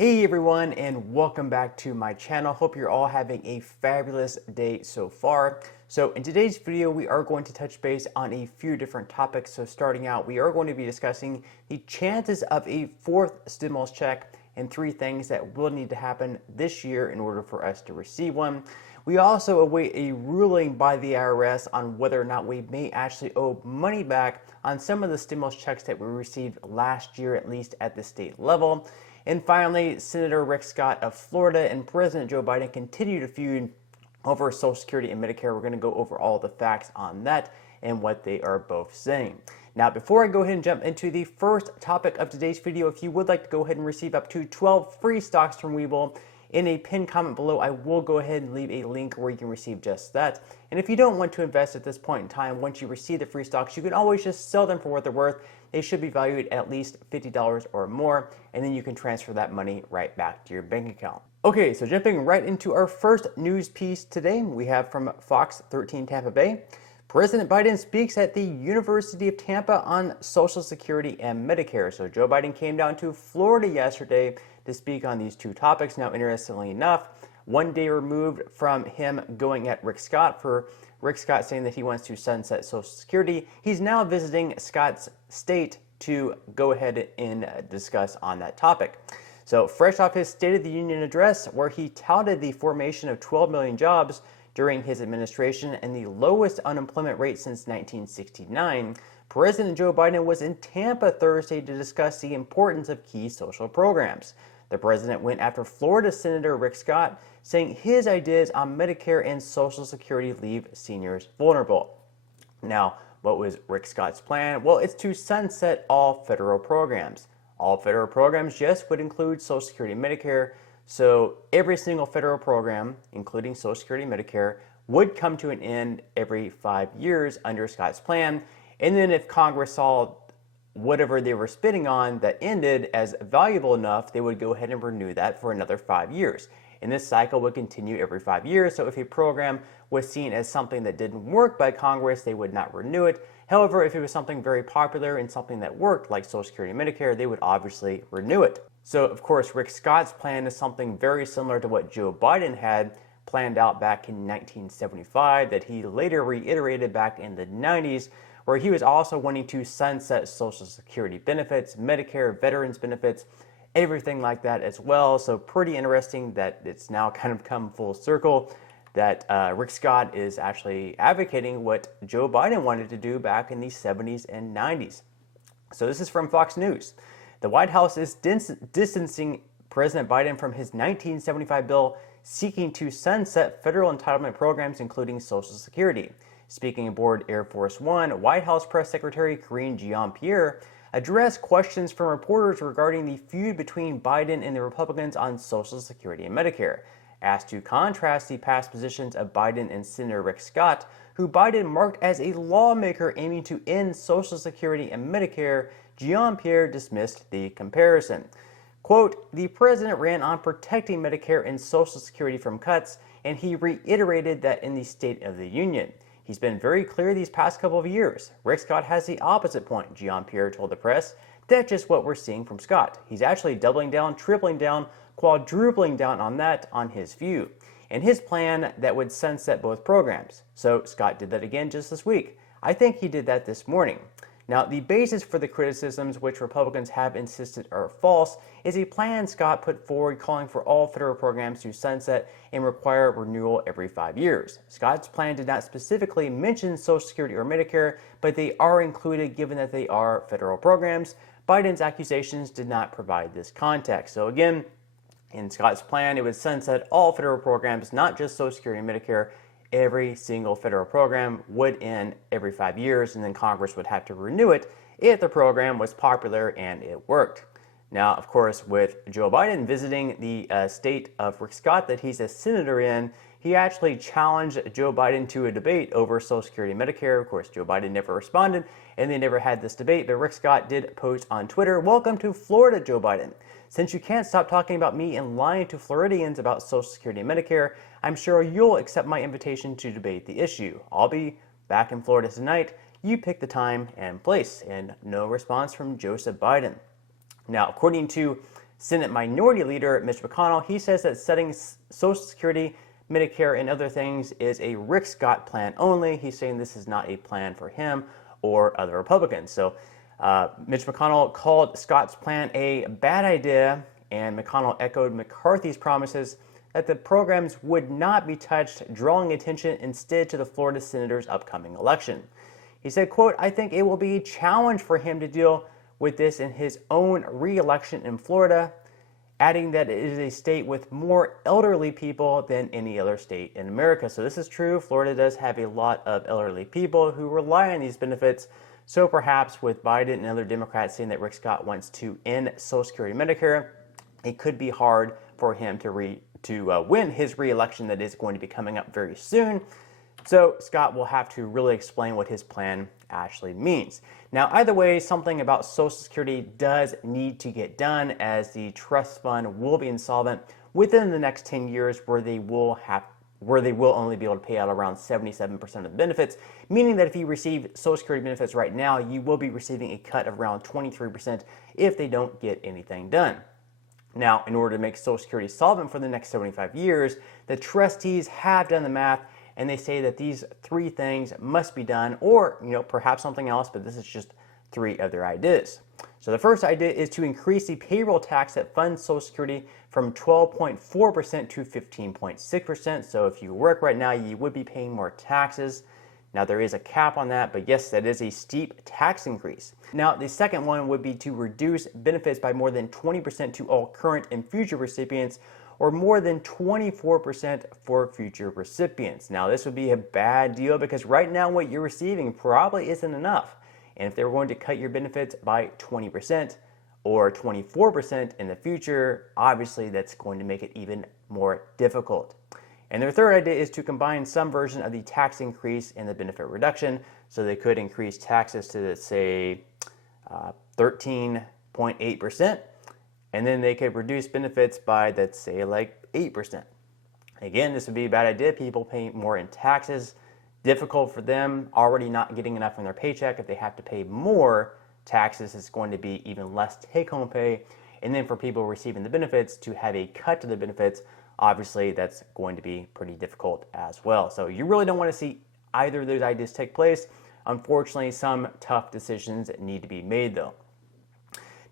Hey everyone, and welcome back to my channel. Hope you're all having a fabulous day so far. So in today's video, we are going to touch base on a few different topics. So starting out, we are going to be discussing the chances of a fourth stimulus check and three things that will need to happen this year in order for us to receive one. We also await a ruling by the IRS on whether or not we may actually owe money back on some of the stimulus checks that we received last year, at least at the state level. And finally, Senator Rick Scott of Florida and President Joe Biden continue to feud over Social Security and Medicare. We're going to go over all the facts on that and what they are both saying. Now, before I go ahead and jump into the first topic of today's video, if you would like to go ahead and receive up to 12 free stocks from Webull, in a pinned comment below, I will go ahead and leave a link where you can receive just that. And if you don't want to invest at this point in time, once you receive the free stocks, you can always just sell them for what they're worth. They should be valued at least $50 or more, and then you can transfer that money right back to your bank account. Okay, so jumping right into our first news piece today, we have from Fox 13 Tampa Bay. President Biden speaks at the University of Tampa on Social Security and Medicare. So Joe Biden came down to Florida yesterday to speak on these two topics. Now, interestingly enough, one day removed from him going at Rick Scott for Rick Scott saying that he wants to sunset Social Security, he's now visiting Scott's state to go ahead and discuss on that topic. So fresh off his State of the Union address, where he touted the formation of 12 million jobs during his administration and the lowest unemployment rate since 1969, President Joe Biden was in Tampa Thursday to discuss the importance of key social programs. The president went after Florida Senator Rick Scott, saying his ideas on Medicare and Social Security leave seniors vulnerable. Now, what was Rick Scott's plan? Well, it's to sunset all federal programs. All federal programs, yes, would include Social Security and Medicare. So every single federal program, including Social Security and Medicare, would come to an end every 5 years under Scott's plan. And then if Congress saw whatever they were spending on that ended as valuable enough, they would go ahead and renew that for another 5 years. And this cycle would continue every 5 years. So if a program was seen as something that didn't work by Congress, they would not renew it. However, if it was something very popular and something that worked, like Social Security and Medicare, they would obviously renew it. So, of course, Rick Scott's plan is something very similar to what Joe Biden had planned out back in 1975 that he later reiterated back in the 90s, where he was also wanting to sunset Social Security benefits, Medicare, veterans benefits, everything like that as well. So pretty interesting that it's now kind of come full circle that Rick Scott is actually advocating what Joe Biden wanted to do back in the 70s and 90s. So this is from Fox News. The White House is distancing President Biden from his 1975 bill seeking to sunset federal entitlement programs, including Social Security. Speaking aboard Air Force One, White House Press Secretary Karine Jean-Pierre addressed questions from reporters regarding the feud between Biden and the Republicans on Social Security and Medicare. Asked to contrast the past positions of Biden and Senator Rick Scott, who Biden marked as a lawmaker aiming to end Social Security and Medicare, Jean-Pierre dismissed the comparison. Quote, "The president ran on protecting Medicare and Social Security from cuts, and he reiterated that in the State of the Union. He's been very clear these past couple of years. Rick Scott has the opposite point," Jean-Pierre told the press. "That's just what we're seeing from Scott. He's actually doubling down, tripling down, quadrupling down on that on his view, and his plan that would sunset both programs." So Scott did that again just this week. I think he did that this morning. Now, the basis for the criticisms which Republicans have insisted are false is a plan Scott put forward calling for all federal programs to sunset and require renewal every 5 years. Scott's plan did not specifically mention Social Security or Medicare, but they are included given that they are federal programs. Biden's accusations did not provide this context. So again, in Scott's plan, it would sunset all federal programs, not just Social Security and Medicare. Every single federal program would end every 5 years, and then Congress would have to renew it if the program was popular and it worked. Now, of course, with Joe Biden visiting the state of Rick Scott that he's a senator in, he actually challenged Joe Biden to a debate over Social Security and Medicare. Of course, Joe Biden never responded, and they never had this debate, but Rick Scott did post on Twitter, "Welcome to Florida, Joe Biden. Since you can't stop talking about me and lying to Floridians about Social Security and Medicare, I'm sure you'll accept my invitation to debate the issue. I'll be back in Florida tonight. You pick the time and place." And no response from Joseph Biden. Now, according to Senate Minority Leader Mitch McConnell, he says that setting Social Security, Medicare, and other things is a Rick Scott plan only. He's saying this is not a plan for him or other Republicans. So Mitch McConnell called Scott's plan a bad idea, and McConnell echoed McCarthy's promises that the programs would not be touched, drawing attention instead to the Florida senator's upcoming election. He said, quote, "I think it will be a challenge for him to deal with this in his own re-election in Florida," adding that it is a state with more elderly people than any other state in America. So this is true. Florida does have a lot of elderly people who rely on these benefits. So perhaps with Biden and other Democrats saying that Rick Scott wants to end Social Security Medicare, it could be hard for him to win his re-election that is going to be coming up very soon. So Scott will have to really explain what his plan actually means. Now, either way, something about Social Security does need to get done, as the trust fund will be insolvent within the next 10 years, where they will only be able to pay out around 77% of the benefits, meaning that if you receive Social Security benefits right now, you will be receiving a cut of around 23% if they don't get anything done. Now, in order to make Social Security solvent for the next 75 years, the trustees have done the math, and they say that these three things must be done, or perhaps something else, but this is just three other ideas. So the first idea is to increase the payroll tax that funds Social Security from 12.4% to 15.6%. So if you work right now, you would be paying more taxes. Now, there is a cap on that, but yes, that is a steep tax increase. Now, the second one would be to reduce benefits by more than 20% to all current and future recipients, or more than 24% for future recipients. Now, this would be a bad deal because right now what you're receiving probably isn't enough. And if they were going to cut your benefits by 20% or 24% in the future, obviously that's going to make it even more difficult. And their third idea is to combine some version of the tax increase and the benefit reduction. So they could increase taxes to, let's say, 13.8%, and then they could reduce benefits by, let's say, like 8%. Again, this would be a bad idea. People pay more in taxes. Difficult for them, already not getting enough in their paycheck. If they have to pay more taxes, it's going to be even less take-home pay. And then for people receiving the benefits to have a cut to the benefits, obviously that's going to be pretty difficult as well. So you really don't want to see either of those ideas take place. Unfortunately, some tough decisions need to be made though.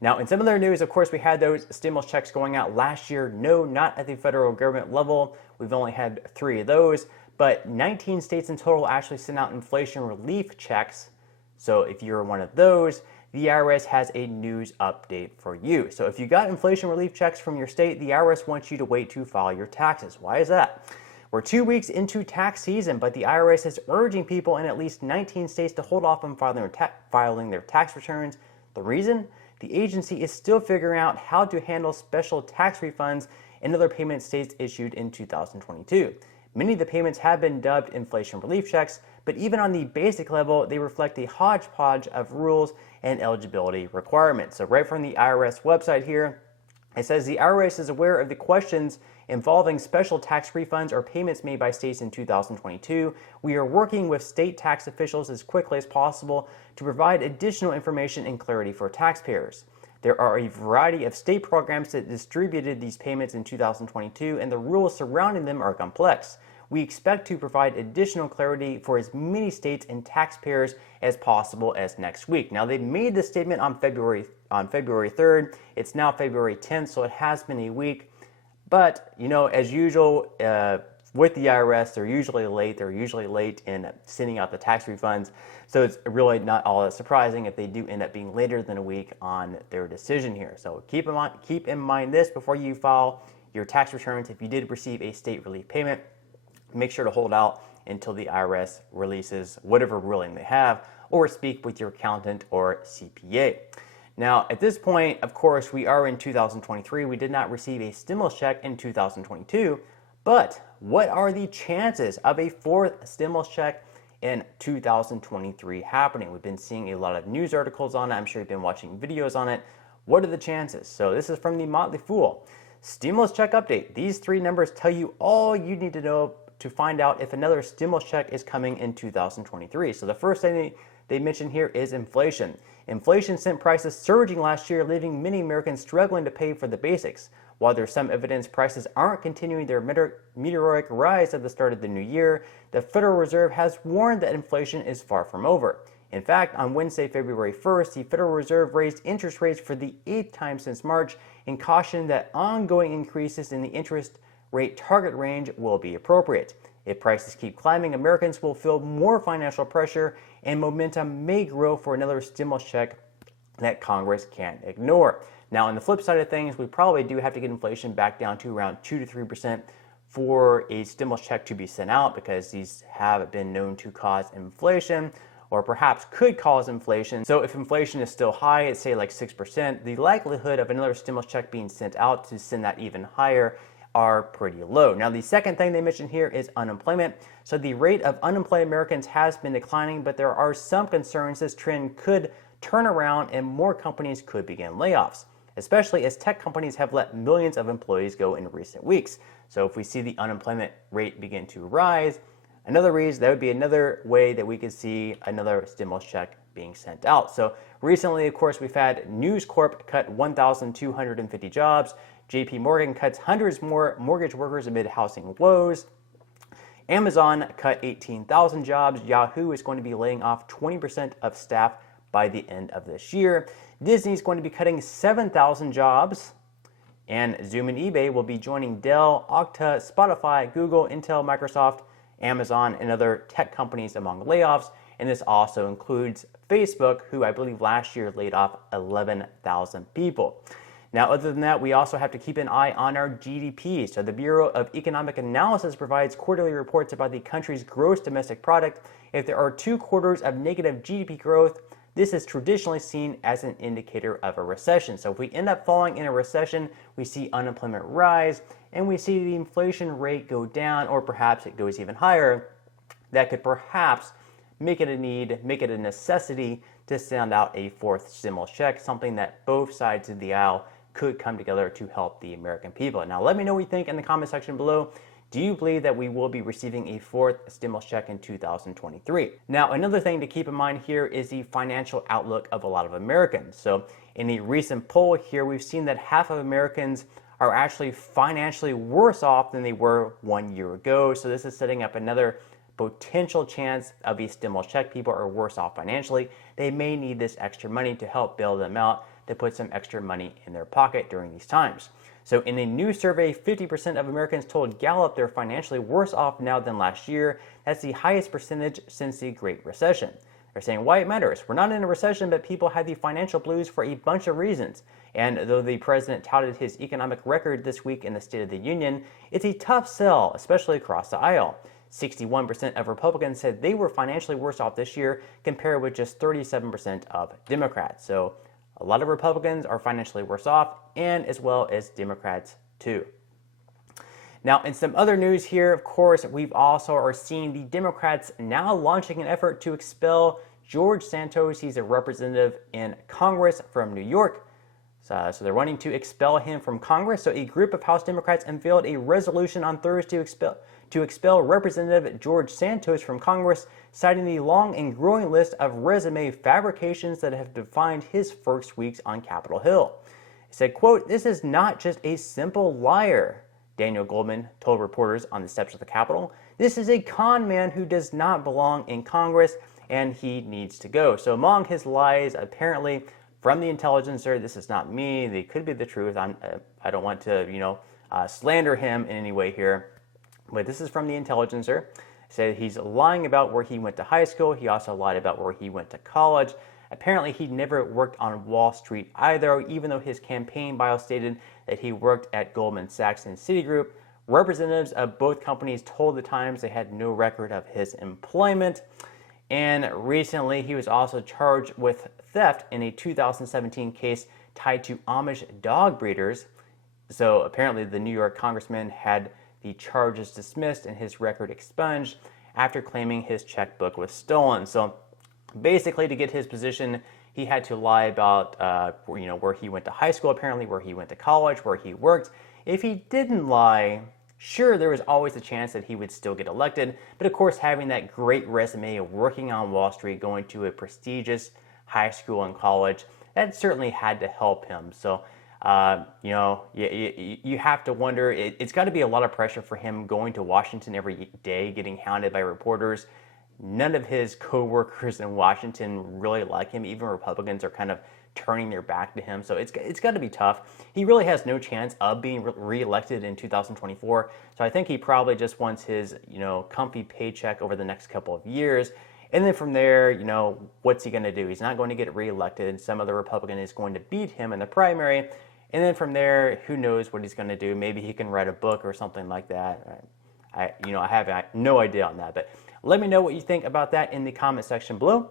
Now, in some other news, of course, we had those stimulus checks going out last year. No, not at the federal government level. We've only had 3 of those, but 19 states in total actually sent out inflation relief checks. So if you're one of those, the IRS has a news update for you. So if you got inflation relief checks from your state, the IRS wants you to wait to file your taxes. Why is that? We're 2 weeks into tax season, but the IRS is urging people in at least 19 states to hold off on filing their tax returns. The reason? The agency is still figuring out how to handle special tax refunds and other payment states issued in 2022. Many of the payments have been dubbed inflation relief checks, but even on the basic level, they reflect a hodgepodge of rules and eligibility requirements. So right from the IRS website here, it says the IRS is aware of the questions involving special tax refunds or payments made by states in 2022. We are working with state tax officials as quickly as possible to provide additional information and clarity for taxpayers. There are a variety of state programs that distributed these payments in 2022, and the rules surrounding them are complex. We expect to provide additional clarity for as many states and taxpayers as possible as next week. Now, they made this statement on February 3rd. It's now February 10th, so it has been a week. But, as usual, with the IRS, they're usually late. They're usually late in sending out the tax refunds. So it's really not all that surprising if they do end up being later than a week on their decision here. So keep in mind this before you file your tax returns. If you did receive a state relief payment, make sure to hold out until the IRS releases whatever ruling they have, or speak with your accountant or CPA. Now, at this point, of course, we are in 2023. We did not receive a stimulus check in 2022, but what are the chances of a 4th stimulus check in 2023 happening? We've been seeing a lot of news articles on it. I'm sure you've been watching videos on it. What are the chances? So this is from the Motley Fool. Stimulus check update. These 3 numbers tell you all you need to know to find out if another stimulus check is coming in 2023. So the first thing they mention here is inflation. Inflation sent prices surging last year, leaving many Americans struggling to pay for the basics. While there's some evidence prices aren't continuing their meteoric rise at the start of the new year, the Federal Reserve has warned that inflation is far from over. In fact, on Wednesday, February 1st, the Federal Reserve raised interest rates for the 8th time since March and cautioned that ongoing increases in the interest rate target range will be appropriate. If prices keep climbing, Americans will feel more financial pressure and momentum may grow for another stimulus check that Congress can't ignore. Now, on the flip side of things, we probably do have to get inflation back down to around 2 to 3% for a stimulus check to be sent out, because these have been known to cause inflation, or perhaps could cause inflation. So if inflation is still high at say like 6%, the likelihood of another stimulus check being sent out to send that even higher are pretty low. Now, the second thing they mentioned here is unemployment. So the rate of unemployed Americans has been declining, but there are some concerns this trend could turn around and more companies could begin layoffs, especially as tech companies have let millions of employees go in recent weeks. So if we see the unemployment rate begin to rise, another reason, that would be another way that we could see another stimulus check being sent out. So recently, of course, we've had News Corp cut 1,250 jobs. JP Morgan cuts hundreds more mortgage workers amid housing woes. Amazon cut 18,000 jobs. Yahoo is going to be laying off 20% of staff by the end of this year. Disney is going to be cutting 7,000 jobs. And Zoom and eBay will be joining Dell, Okta, Spotify, Google, Intel, Microsoft, Amazon, and other tech companies among layoffs. And this also includes Facebook, who I believe last year laid off 11,000 people. Now, other than that, we also have to keep an eye on our GDP. So the Bureau of Economic Analysis provides quarterly reports about the country's gross domestic product. If there are 2 quarters of negative GDP growth, this is traditionally seen as an indicator of a recession. So if we end up falling in a recession, we see unemployment rise and we see the inflation rate go down, or perhaps it goes even higher. That could perhaps make it a necessity to send out a 4th stimulus check, something that both sides of the aisle could come together to help the American people. Now, let me know what you think in the comment section below. Do you believe that we will be receiving a 4th stimulus check in 2023? Now, another thing to keep in mind here is the financial outlook of a lot of Americans. So in a recent poll here, we've seen that half of Americans are actually financially worse off than they were 1 year ago. So this is setting up another potential chance of a stimulus check. People are worse off financially. They may need this extra money to help bail them out, to put some extra money in their pocket during these times. So in a new survey, 50% of Americans told Gallup they're financially worse off now than last year. That's the highest percentage since the Great Recession. They're saying why it matters. We're not in a recession, but people have the financial blues for a bunch of reasons. And though the president touted his economic record this week in the State of the Union, it's a tough sell, especially across the aisle. 61% of Republicans said they were financially worse off this year, compared with just 37% of Democrats. So a lot of Republicans are financially worse off, and as well as Democrats too. Now, in some other news here, of course, we've also are seeing the Democrats now launching an effort to expel George Santos. He's a representative in Congress from New York. So they're wanting to expel him from Congress. So a group of House Democrats unveiled a resolution on Thursday to expel Representative George Santos from Congress, citing the long and growing list of resume fabrications that have defined his first weeks on Capitol Hill. He said, quote, "This is not just a simple liar," Daniel Goldman told reporters on the steps of the Capitol. "This is a con man who does not belong in Congress, and he needs to go." So among his lies, apparently, from the intelligencer, this is not me, they could be the truth. I don't want to, slander him in any way here, but this is from the intelligencer. Said he's lying about where he went to high school. He also lied about where he went to college. Apparently, he never worked on Wall Street either, even though his campaign bio stated that he worked at Goldman Sachs and Citigroup. Representatives of both companies told the Times they had no record of his employment. And recently, he was also charged with theft in a 2017 case tied to Amish dog breeders. So apparently, the New York congressman had the charges dismissed and his record expunged after claiming his checkbook was stolen. So basically, to get his position, he had to lie about where he went to high school, apparently where he went to college, where he worked. If he didn't lie, sure, there was always a chance that he would still get elected. But of course, having that great resume of working on Wall Street, going to a prestigious high school and college, that certainly had to help him. So, you know, you have to wonder, it's got to be a lot of pressure for him going to Washington every day, getting hounded by reporters. None of his co-workers in Washington really like him. Even Republicans are kind of turning their back to him. So it's got to be tough. He really has no chance of being reelected in 2024. So I think he probably just wants his, you know, comfy paycheck over the next couple of years. And then from there, you know, what's he going to do? He's not going to get reelected. Some other Republican is going to beat him in the primary. And then from there, who knows what he's going to do? Maybe he can write a book or something like that. I have no idea on that. But let me know what you think about that in the comment section below.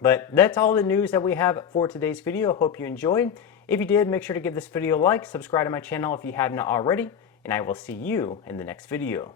But that's all the news that we have for today's video. Hope you enjoyed. If you did, make sure to give this video a like, subscribe to my channel if you have not already, and I will see you in the next video.